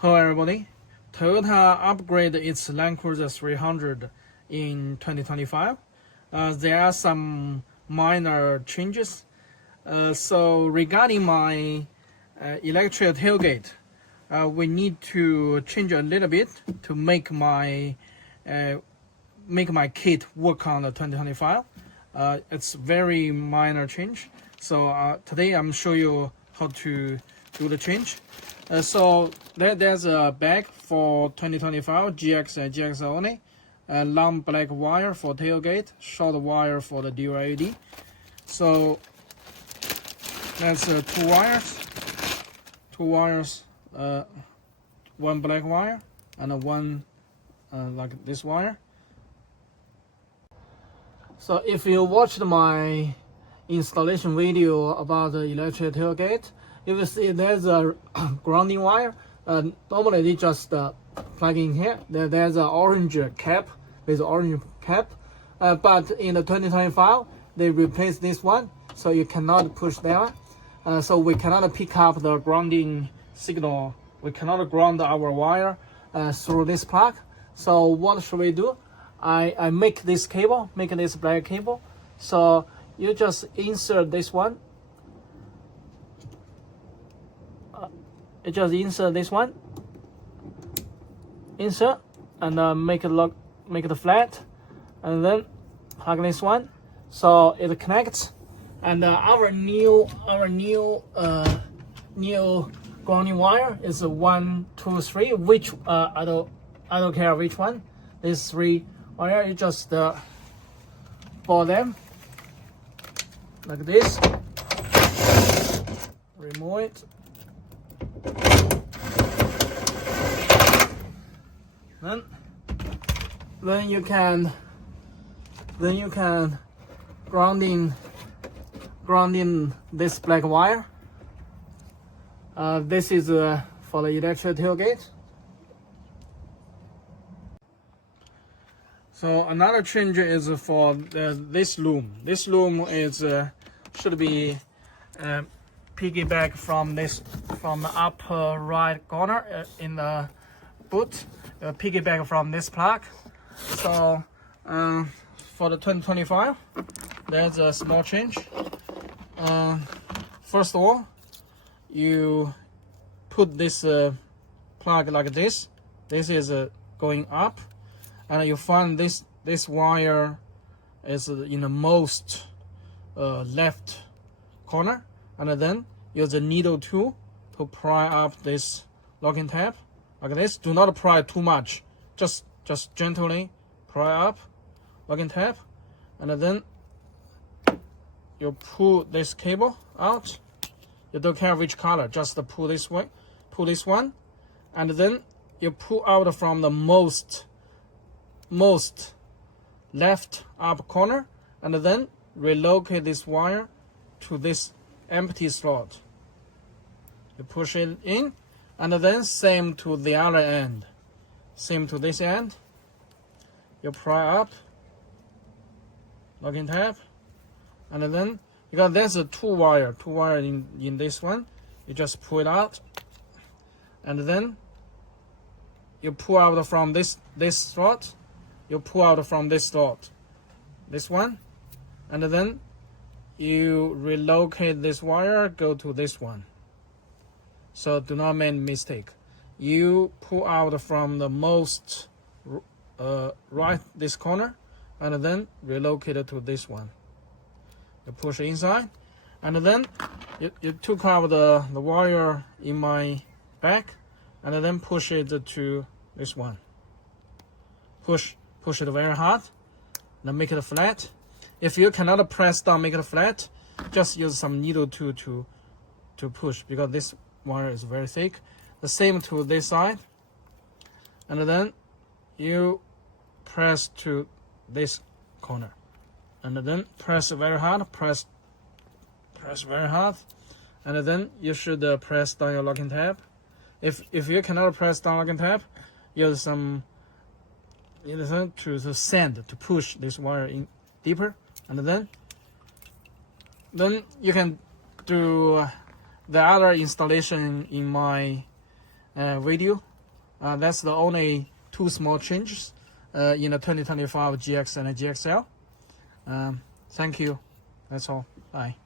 Hello everybody. Toyota upgraded its Land Cruiser 300 in 2025. There are some minor changes. So regarding my electric tailgate, we need to change a little bit to make my kit work on the 2025. It's very minor change. So today I'm show you how to do the change. So there's a bag for 2025 GX and GXL only, long black wire for tailgate, short wire for the dual LED. So that's two wires, one black wire and one like this wire. So if you watched my installation video about the electric tailgate, you will see there's a grounding wire. Normally they just plug in here. There's an orange cap with orange cap, but in the 2025 they replaced this one, so you cannot push there. So we cannot pick up the grounding signal. We cannot ground our wire through this plug. So what should we do? I make this cable, make this black cable. So you just insert this one. You just insert this one. Insert and make it flat, and then plug this one. So it connects. And our new grounding wire is 1, 2, 3. Which I don't care which one. These 3 wire, you just pull them like this. Remove it. Then you can grounding this black wire. This is for the electric tailgate. So another change is for this loom. This loom is should be piggyback from the upper right corner in the boot. Piggyback from this plug. So for the 2025, there's a small change. First of all, you put this plug like this. This is going up, and you find this wire is in the most left corner, and then use a needle tool to pry up this locking tab like this. Do not pry too much, just gently pry up locking tab, and then you pull this cable out. You don't care which color, just pull this way, pull this one, and then you pull out from the most left up corner, and then relocate this wire to this empty slot. You push it in, and then same to the other end, same to this end. You pry up locking tab, and then because there's a two wire in this one, you just pull it out, and then you pull out from this slot. You pull out from this slot, this one, and then you relocate this wire, go to this one. So do not make mistake. You pull out from the most right this corner, and then relocate it to this one. You push inside, and then you took out the wire in my back, and then push it to this one. Push it very hard, then make it flat. If you cannot press down, make it flat, just use some needle tool to push, because this wire is very thick. The same to this side, and then you press to this corner, and then press very hard, press very hard, and then you should press down your locking tab. If you cannot press down locking tab, use some to sand to push this wire in deeper, and then you can do the other installation in my video. That's the only two small changes in the 2025 GX and GXL. Thank you. That's all. Bye.